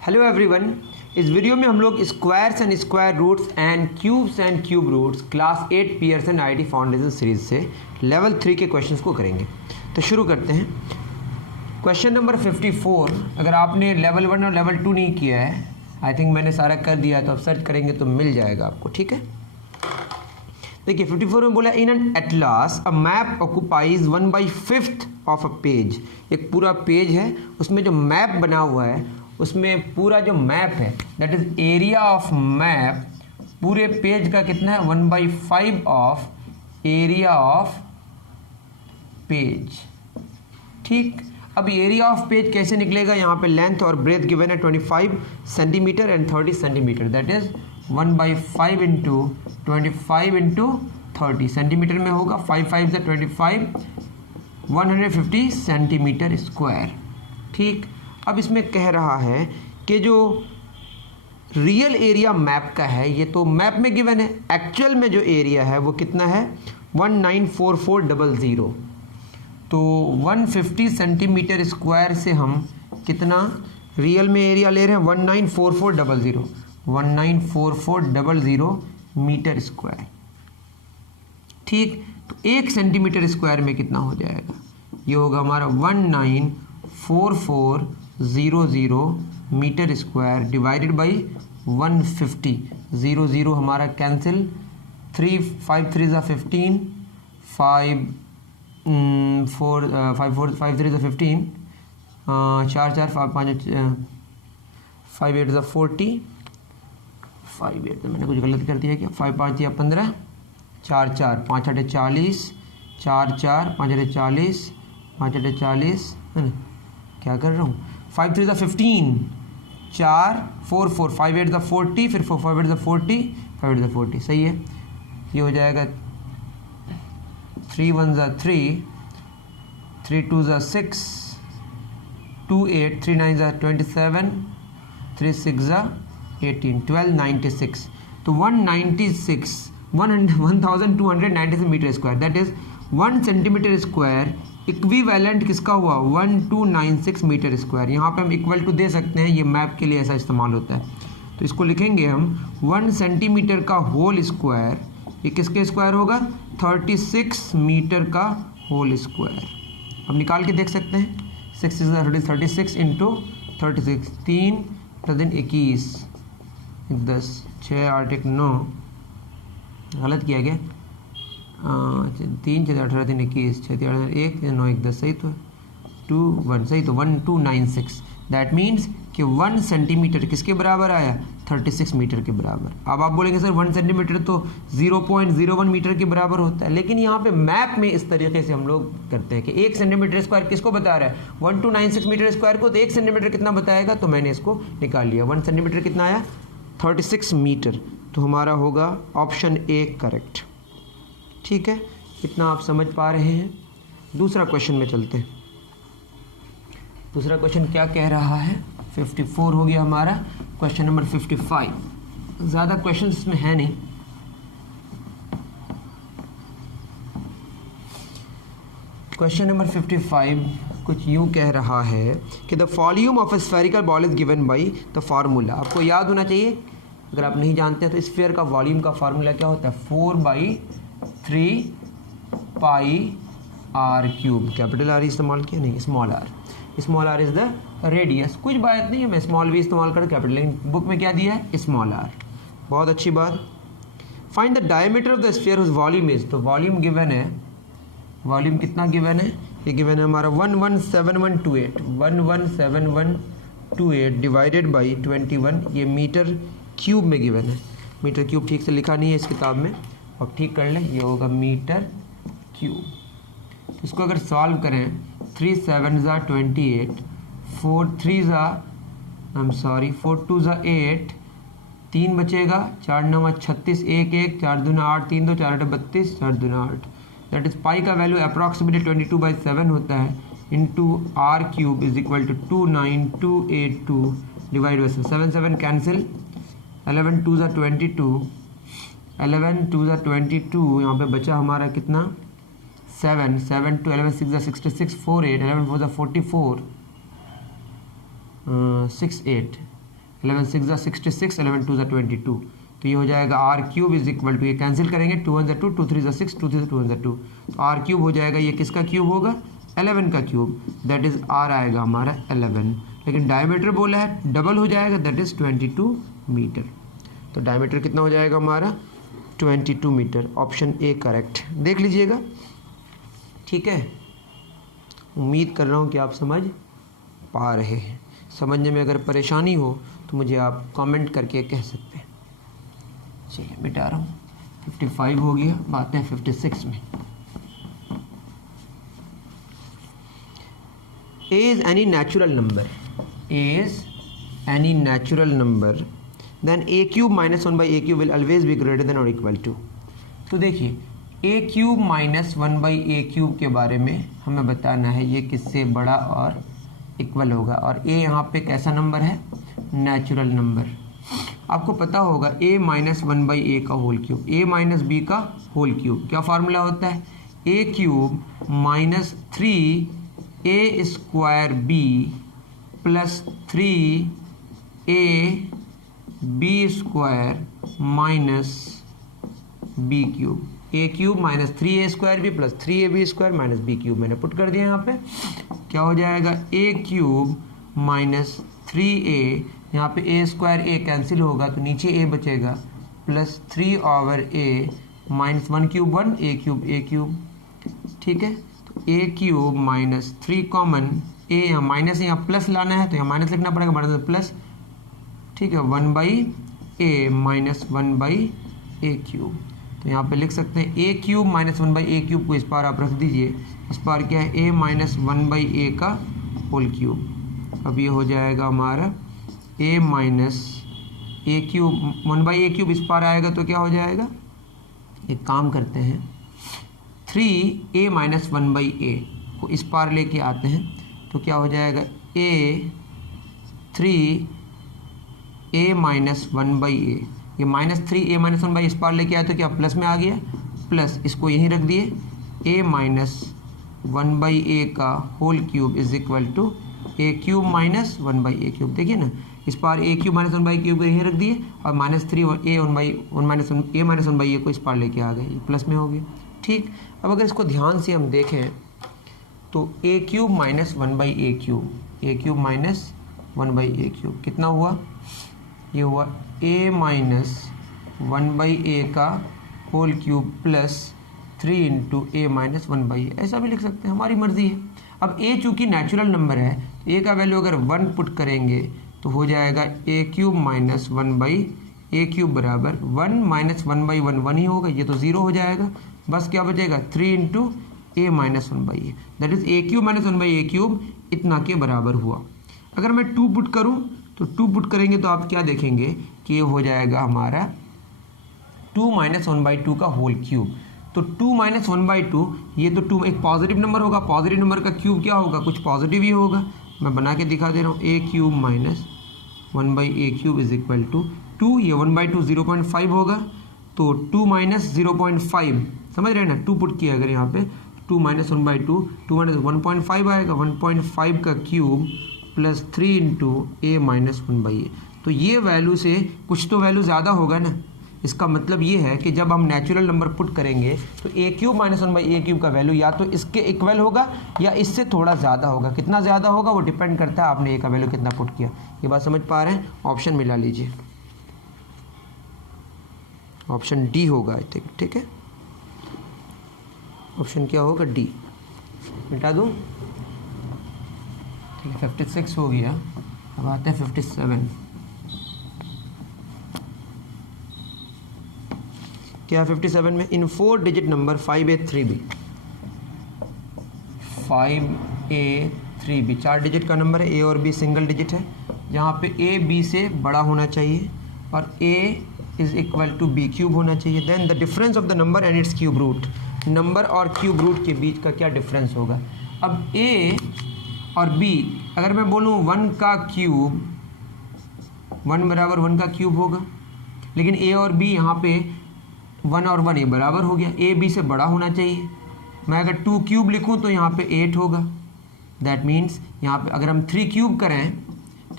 Hello everyone, इस video में हम लोग squares and square roots and cube roots class 8 Pearson IT foundation series से लेवल 3 के क्वेश्चंस को करेंगे। तो शुरू करते हैं। क्वेश्चन नंबर 54, अगर आपने लेवल 1 और लेवल 2 नहीं किया है, आई थिंक मैंने सारा कर दिया है, तो आप सर्च करेंगे तो मिल जाएगा आपको। ठीक है, देखिए 54 में बोला in an atlas a map occupies 1/5 of a page. एक पूरा पेज है, उसमें जो मैप बना हुआ है उसमें पूरा जो मैप है that is area of map, पूरे पेज का कितना है 1/5 ऑफ एरिया ऑफ पेज। ठीक, अब एरिया ऑफ पेज कैसे निकलेगा? यहाँ पे लेंथ और ब्रेथ गिवन है 25 centimetre and 30 centimetre, that is 1/5 into 25 into 30 centimetre में होगा। 5 से 25, 150 सेंटीमीटर स्क्वायर। ठीक, अब इसमें कह रहा है कि जो रियल एरिया मैप का है, ये तो मैप में गिवन है, एक्चुअल में जो एरिया है वो कितना है 194400। तो 150 सेंटीमीटर स्क्वायर से हम कितना रियल में एरिया ले रहे हैं 194400, 194400 मीटर स्क्वायर। ठीक, तो 1 सेंटीमीटर स्क्वायर में कितना हो जाएगा? ये होगा हमारा 194400 मीटर स्क्वायर डिवाइडेड बाई 150। 0 हमारा कैंसिल, 5 3 ज़ा 15, 5 3 ज़ा 15, 4 4 5 8 ज़ा 40, 5 8 मैंने कुछ गलत कर दिया क्या? 5 5 दिया 15, 4 4 5 8 40, 4 4 5 8 40, 5 8 40 है ना? क्या कर रहा हूँ? 5 3 ज़ा 15, 4 4 4, 5 8 ज़ा 40, फिर 5 8 ज़ा 40, 5 8 ज़ा 40, सही है। ये हो जाएगा 3 1 ज़ा 3, 3 2 ज़ा 6, 2 8, 3 9 ज़ा 27, 3 6 ज़ा 18, 1296। तो 1296 metre square, that is 1 centimetre square equivalent किसका हुआ 1296 मीटर स्क्वायर। यहाँ पे हम इक्वल टू दे सकते हैं, ये मैप के लिए ऐसा इस्तेमाल होता है। तो इसको लिखेंगे हम 1 सेंटीमीटर का होल स्क्वायर, ये किसके स्क्वायर होगा 36 मीटर का होल स्क्वायर। अब निकाल के देख सकते हैं, 6 is 36 इंटू 36, 3 + 21, 10 6 8 1 9, गलत किया गया, 3 6 18 3 21, 6 3 1 9 1 10, सही तो 2 1, सही तो 1296। दैट मीन्स कि 1 सेंटीमीटर किसके बराबर आया 36 मीटर के बराबर। अब आप बोलेंगे सर 1 सेंटीमीटर तो 0.01 मीटर के बराबर होता है, लेकिन यहाँ पे मैप में इस तरीके से हम लोग करते हैं कि 1 सेंटीमीटर स्क्वायर किसको बता रहा है 1296 मीटर स्क्वायर को, तो 1 सेंटीमीटर कितना बताएगा, तो मैंने इसको निकाल लिया। 1 सेंटीमीटर कितना आया 36 मीटर, तो हमारा होगा ऑप्शन ए करेक्ट। ठीक है, इतना आप समझ पा रहे हैं। दूसरा क्वेश्चन में चलते हैं। दूसरा क्वेश्चन क्या कह रहा है? 54 हो गया हमारा। क्वेश्चन नंबर 55, ज़्यादा क्वेश्चन इसमें है नहीं। क्वेश्चन नंबर 55 कुछ यूँ कह रहा है कि the volume of A spherical ball is given by the formula. आपको याद होना चाहिए, अगर आप नहीं जानते हैं तो स्फीयर का वॉल्यूम का फार्मूला क्या होता है 4/3 पाई r³। कैपिटल आर इस्तेमाल किया नहीं, small R. Small R is the radius. कुछ बात नहीं है, मैं स्मॉल भी इस्तेमाल कर कैपिटल, लेकिन बुक में क्या दिया है स्मॉल आर। बहुत अच्छी बात। Find the diameter of the sphere whose volume is. तो वॉल्यूम गिवन है, वॉल्यूम कितना गिवन है? ये गिवन है हमारा 117128, 117128 डिवाइडेड बाई 21, ये मीटर क्यूब में गिवन है। मीटर क्यूब ठीक से लिखा नहीं है इस किताब में, और ठीक कर लें, ये होगा मीटर क्यूब। इसको अगर सॉल्व करें 3 7 ज़ा 28, 4 3 ज़ा 4 2 ज़ा 8, 3 बचेगा, 4 9 36, 1 1, 4 2 8, 3 2 4 8 32, 4 2 8। दैट इज पाई का वैल्यू अप्रॉक्सीमेटली 22/7 होता है, into r³ is equal to 29282 divide by 7 7 cancel, 11 2 ज़ा 22, 11 2 ज़ा 22, यहाँ पे बचा हमारा कितना 7 7 2 11 6 ज़ा 66, 4 8, 11 4 ज़ा 44, 6 8, 11 6 ज़ा 66, 11 2 ज़ा 22, तो ये हो जाएगा R cube is equal to, ये कैंसिल करेंगे, 2 1 ज़ा 2, 2 3 ज़ा 6, 2 3 ज़ा 2 1 ज़ा 2, तो आर क्यूब हो जाएगा, ये किसका क्यूब होगा, 11 का क्यूब, दैट इज़ आर आएगा हमारा 11। लेकिन डायमीटर बोला है डबल हो जाएगा, दैट इज़ 22 मीटर। तो डायमीटर कितना हो जाएगा हमारा 22 मीटर। ऑप्शन ए करेक्ट, देख लीजिएगा। ठीक है, उम्मीद कर रहा हूँ कि आप समझ पा रहे हैं। समझने में अगर परेशानी हो तो मुझे आप कमेंट करके कह सकते हैं। चलिए मिटा रहा हूँ, 55 हो गया, बात है 56 में। A is any natural number, A is any natural number, then a cube minus 1 by a cube will always be greater than or equal to। तो देखिए a cube minus 1 by A cube के बारे में हमें बताना है ये किससे बड़ा और इक्वल होगा, और a यहाँ पे कैसा नंबर है, नेचुरल नंबर। आपको पता होगा a माइनस 1 बाई ए का whole cube, a minus B का होल क्यूब, क्या फार्मूला होता है, a cube minus 3a square b plus 3a B square minus B cube, A cube minus 3a square B plus 3ab square minus B cube. मैंने put कर दिया यहाँ पे, क्या हो जाएगा, a क्यूब माइनस 3a, यहाँ पे a स्क्वायर a कैंसिल होगा तो नीचे a बचेगा, plus 3 over a minus 1 cube 1, a cube a cube. ठीक है, तो a cube minus 3 common, a यहाँ माइनस यहाँ प्लस लाना है तो यहाँ माइनस लिखना पड़ेगा, माइनस प्लस। ठीक है, 1 by a minus 1 by A cube, तो यहाँ पे लिख सकते हैं a cube minus 1 by A cube को इस पार आप रख दीजिए, इस पार क्या है, a माइनस 1 बाई ए का होल क्यूब। अब ये हो जाएगा हमारा a minus A cube, 1 by A cube इस पार आएगा तो क्या हो जाएगा, एक काम करते हैं, 3a माइनस 1 बाई ए को इस पार लेके आते हैं तो क्या हो जाएगा, a 3a माइनस 1 बाई ए, ये माइनस 3a माइनस 1 बाई इस पार लेके आए तो क्या प्लस में आ गया, प्लस इसको यहीं रख दिए, a माइनस 1 बाई ए का whole cube is equal to A cube minus 1 by A cube. देखिए ना, इस पार A cube minus 1 by cube को यहीं रख दिए और minus 3a 1 by 1 minus 1 a minus 1 by A को इस पार लेके आ गए, ये प्लस में हो गया। ठीक, अब अगर इसको ध्यान से हम देखें तो A cube minus 1 by A cube, A cube minus 1 by A cube कितना हुआ, ये हुआ a माइनस 1 बाई ए का whole cube plus 3 into A minus 1 by A, ऐसा भी लिख सकते हैं, हमारी मर्जी है। अब a चूँकि नेचुरल नंबर है, a का वैल्यू अगर 1 पुट करेंगे तो हो जाएगा a cube minus 1 by A cube बराबर 1 माइनस 1 बाई 1 1 ही होगा, ये तो 0 हो जाएगा, बस क्या बचेगा 3 into A minus 1 by A, that is a cube minus 1 by A cube इतना के बराबर हुआ। अगर मैं 2 पुट करूँ तो 2 पुट करेंगे तो आप क्या देखेंगे कि ये हो जाएगा हमारा 2 माइनस 1 बाई 2 का होल क्यूब। तो 2 माइनस 1 बाई 2, ये तो 2 एक पॉजिटिव नंबर होगा, पॉजिटिव नंबर का क्यूब क्या होगा, कुछ पॉजिटिव ही होगा। मैं बना के दिखा दे रहा हूँ, A cube minus 1 by A cube is equal to 2, ये 1 बाई 2 0.5 होगा, तो 2 माइनस 0.5, समझ रहे हैं ना, 2 पुट किया अगर यहाँ पे 2 माइनस 1 बाई 2, 2 माइनस 1.5 आएगा, 1.5 का cube plus 3 into A minus 1 by A. तो ये वैल्यू से कुछ तो वैल्यू ज़्यादा होगा ना, इसका मतलब ये है कि जब हम नेचुरल नंबर पुट करेंगे तो A cube minus 1 by A cube का वैल्यू या तो इसके इक्वल होगा या इससे थोड़ा ज़्यादा होगा। कितना ज़्यादा होगा वो डिपेंड करता है आपने ए का वैल्यू कितना पुट किया। ये बात समझ पा रहे हैं, ऑप्शन मिला लीजिए, ऑप्शन डी होगा आई थिंक। ठीक है, ऑप्शन क्या होगा, डी। मिटा दूँ, ठीक है, 56 हो गया। अब आते हैं 57। क्या 57 में, इन 4 digit number 5a3b, 5a3b 4 digit का नंबर है, a और b सिंगल डिजिट है, जहाँ पे a b से बड़ा होना चाहिए और a is equal to b cube होना चाहिए। Then the difference of the number and its cube root, number और क्यूब रूट के बीच का क्या डिफरेंस होगा। अब a और b अगर मैं बोलूँ 1 का क्यूब, 1 बराबर 1 का क्यूब होगा, लेकिन a और b यहाँ पे 1 और 1 ये बराबर हो गया, a b से बड़ा होना चाहिए। मैं अगर 2 क्यूब लिखूँ तो यहाँ पे 8 होगा, दैट मीन्स यहाँ पे अगर हम 3 क्यूब करें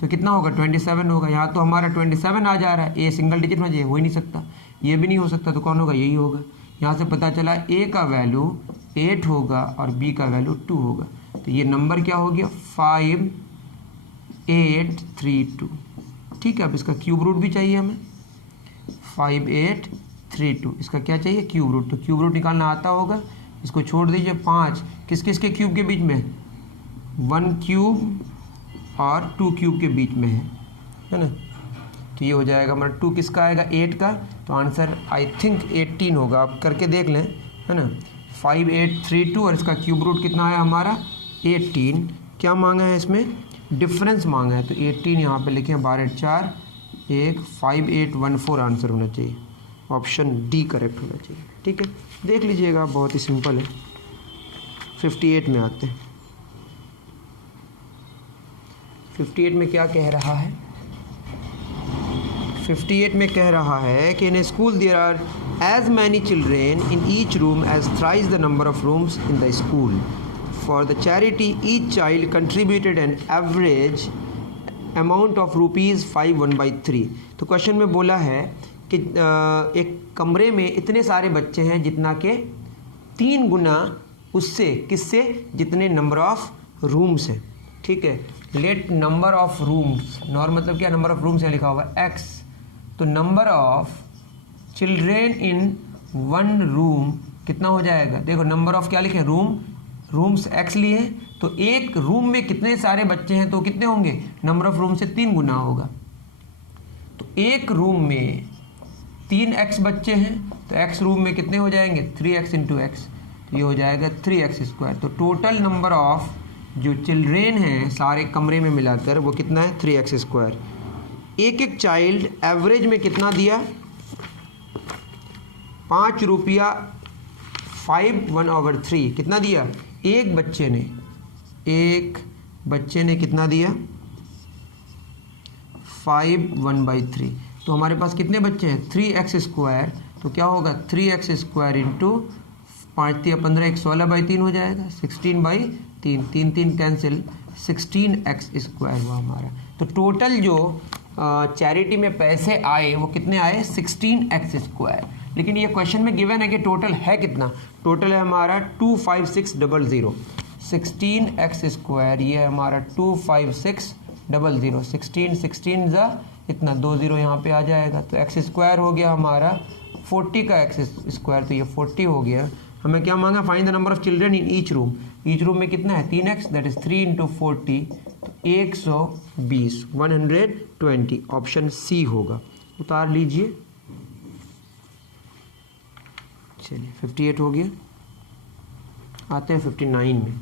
तो कितना होगा 27 होगा। यहाँ तो हमारा 27 आ जा रहा है, ए सिंगल डिजिट में, हो ही नहीं सकता, ये भी नहीं हो सकता, तो कौन होगा, यही होगा। यहाँ से पता चला ए का वैल्यू 8 होगा और बी का वैल्यू 2 होगा। तो ये नंबर क्या हो गया 5832। ठीक है, अब इसका क्यूब रूट भी चाहिए हमें, 5832 इसका क्या चाहिए, क्यूब रूट। तो क्यूब रूट निकालना आता होगा, इसको छोड़ दीजिए। 5 किस किस के क्यूब के बीच में, 1 क्यूब और 2 क्यूब के बीच में है ना। तो ये हो जाएगा हमारा 2 किसका आएगा, 8 का। तो आंसर आई थिंक 18 होगा, आप करके देख लें, है ना। 5832 और इसका क्यूब रूट कितना है हमारा 18। क्या मांगा है इसमें, डिफरेंस मांगा है, तो 18 यहाँ पे लिखे 12 4 1 5814 आंसर होना चाहिए, ऑप्शन डी करेक्ट होना चाहिए। ठीक है, देख लीजिएगा, बहुत ही सिंपल है। 58 में आते हैं। 58 में क्या कह रहा है, 58 में कह रहा है कि in a school there are as many children in each room as thrice the number of rooms in the school. For the charity each child contributed an average amount of rupees 5/3। तो question में बोला है कि एक कमरे में इतने सारे बच्चे हैं जितना के 3 गुना उससे, किससे, जितने नंबर ऑफ रूम्स हैं। ठीक है, let number of rooms, normal मतलब क्या, नंबर ऑफ रूम्स है लिखा हुआ x, तो number of children in 1 room कितना हो जाएगा, देखो नंबर ऑफ क्या लिखे, रूम्स x लिए, तो एक रूम में कितने सारे बच्चे हैं, तो कितने होंगे, नंबर ऑफ रूम से 3 गुना होगा। तो एक रूम में 3x बच्चे हैं, तो x रूम में कितने हो जाएंगे, 3x इंटू एक्स, तो ये हो जाएगा 3x²। तो टोटल नंबर ऑफ जो चिल्ड्रेन हैं सारे कमरे में मिलाकर वो कितना है, 3x²। एक एक चाइल्ड एवरेज में कितना दिया, 5 रुपया 5/3 कितना दिया, एक बच्चे ने कितना दिया 5/3। तो हमारे पास कितने बच्चे हैं, 3x²। तो क्या होगा 3x² इंटू 5 × 15 16/3 हो जाएगा, 16/3, 3 3 कैंसिल, 16x² हुआ हमारा। तो टोटल जो चैरिटी में पैसे आए वो कितने आए, 16x²। लेकिन ये क्वेश्चन में गिवन है कि टोटल है कितना, टोटल है हमारा 25600। 16x², ये हमारा 25600, 16 ज़ा इतना 20 यहाँ पे आ जाएगा, तो x² हो गया हमारा 40 का x², तो ये 40 हो गया। हमें क्या मांगा, find the number of children in each room. Each room में कितना है 3x, दैट इज 3 इंटू 40, तो 120, 120, ऑप्शन सी होगा। उतार लीजिए, चलिए 58 हो गया। आते हैं 59 में।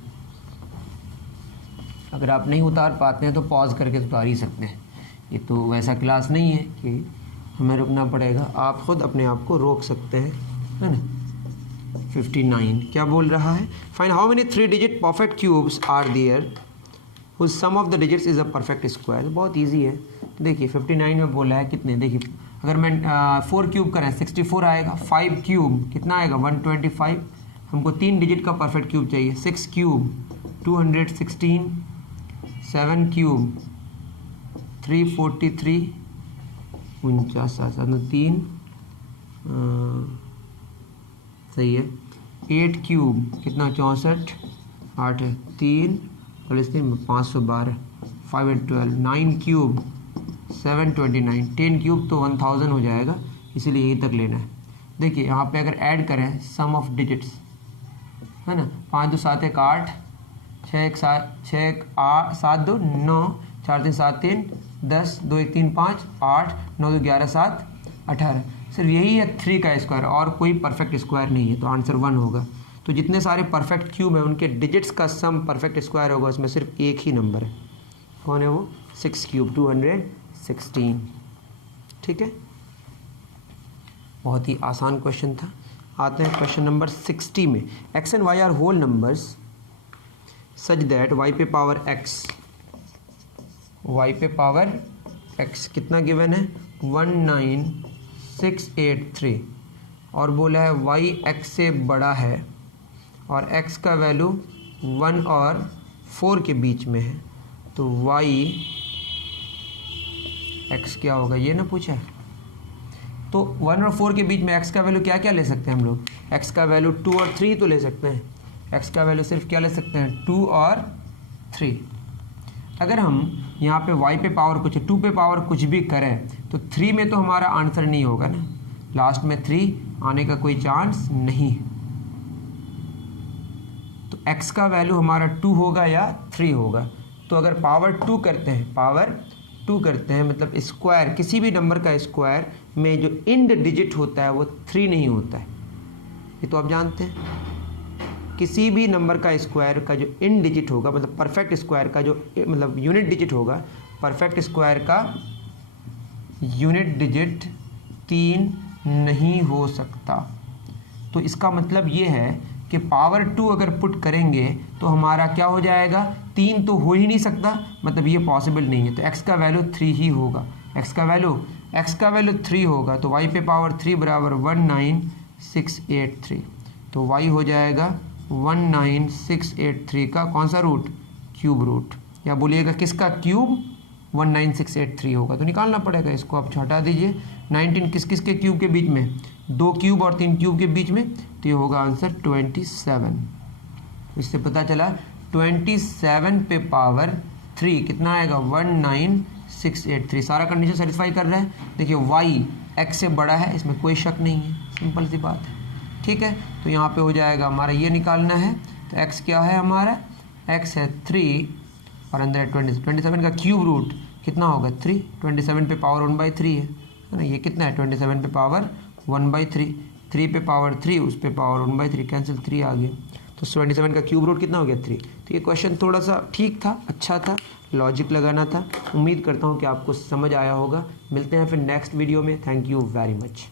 अगर आप नहीं उतार पाते हैं तो पॉज करके उतार ही सकते हैं, ये तो वैसा क्लास नहीं है कि हमें रुकना पड़ेगा, आप खुद अपने आप को रोक सकते हैं, है ना। 59 क्या बोल रहा है, find how many 3 digit perfect cubes are there whose sum of the digits is a perfect square. बहुत इजी है, देखिए 59 में बोला है कितने, देखिए अगर मैं 4 क्यूब करें 64 आएगा, 5 क्यूब कितना आएगा 125, हमको 3 डिजिट का परफेक्ट क्यूब चाहिए, 6 क्यूब 216, 7 क्यूब 343, 49 3 सही है, 8 क्यूब कितना 64, 8 है 3 और इस 3 512, 5 and 12, 9 क्यूब 729, 10 क्यूब तो 1000 हो जाएगा, इसीलिए यहीं तक लेना है। देखिए यहाँ पे अगर ऐड करें सम ऑफ डिजिट्स, है ना, 5 2 7 1 8, 6 1 7 6 1 8 7 2 9, 4 3 7 3 10, 2 1 3 5 8, 9 2 11 7 18, सिर्फ यही है 3 का स्क्वायर, और कोई परफेक्ट स्क्वायर नहीं है, तो आंसर 1 होगा। तो जितने सारे परफेक्ट क्यूब हैं उनके डिजिट्स का सम परफेक्ट स्क्वायर होगा, उसमें सिर्फ एक ही नंबर है, कौन है वो, 6 क्यूब 216। ठीक है, बहुत ही आसान क्वेश्चन था। आते हैं क्वेश्चन नंबर 60 में। x and y are whole numbers such that y पे पावर x कितना गिवन है 19683, और बोला है y x से बड़ा है और x का वैल्यू 1 और 4 के बीच में है, तो y एक्स क्या होगा, ये ना पूछा है। तो 1 और 4 के बीच में एक्स का वैल्यू क्या क्या ले सकते हैं हम लोग, एक्स का वैल्यू 2 और 3 तो ले सकते हैं। एक्स का वैल्यू सिर्फ क्या ले सकते हैं, 2 और 3। अगर हम यहाँ पे y पे पावर कुछ 2 पे पावर कुछ भी करें तो 3 में तो हमारा आंसर नहीं होगा ना, लास्ट में 3 आने का कोई चांस नहीं। तो x का वैल्यू हमारा 2 होगा या 3 होगा। तो अगर पावर 2 करते हैं, पावर 2 करते हैं मतलब स्क्वायर, किसी भी नंबर का स्क्वायर में जो इंड डिजिट होता है वो 3 नहीं होता है, ये तो आप जानते हैं। किसी भी नंबर का स्क्वायर का जो इन डिजिट होगा, मतलब परफेक्ट स्क्वायर का जो मतलब यूनिट डिजिट होगा, परफेक्ट स्क्वायर का यूनिट डिजिट 3 नहीं हो सकता। तो इसका मतलब ये है कि पावर 2 अगर पुट करेंगे तो हमारा क्या हो जाएगा, 3 तो हो ही नहीं सकता, मतलब ये पॉसिबल नहीं है। तो x का वैल्यू 3 ही होगा, x का वैल्यू 3 होगा। तो y पे पावर 3 बराबर 19683। तो y हो जाएगा 19683 का कौन सा रूट, क्यूब रूट, या बोलिएगा किसका क्यूब, 19683 होगा। तो निकालना पड़ेगा इसको, आप हटा दीजिए 19 किस किस के क्यूब के बीच में, 2 क्यूब और 3 क्यूब के बीच में, तो ये होगा आंसर 27। इससे पता चला 27 पे पावर 3 कितना आएगा, 19683। सारा कंडीशन सेटिस्फाई कर रहा है। देखिए y x से बड़ा है, इसमें कोई शक नहीं है, सिंपल सी बात है, ठीक है। तो यहाँ पे हो जाएगा हमारा ये निकालना है। तो x क्या है हमारा, x है 3 और अंदर है 27 का क्यूब रूट कितना होगा 3, 27 पे पावर 1/3 है ना, ये कितना है 27 पे पावर 1/3, 3 पे पावर 3 उस पे पावर 1/3 कैंसिल 3 आ गया। तो 27 का क्यूब रूट कितना हो गया 3। तो ये क्वेश्चन थोड़ा सा ठीक था, अच्छा था, लॉजिक लगाना था। उम्मीद करता हूँ कि आपको समझ आया होगा। मिलते हैं फिर नेक्स्ट वीडियो में। Thank you very much.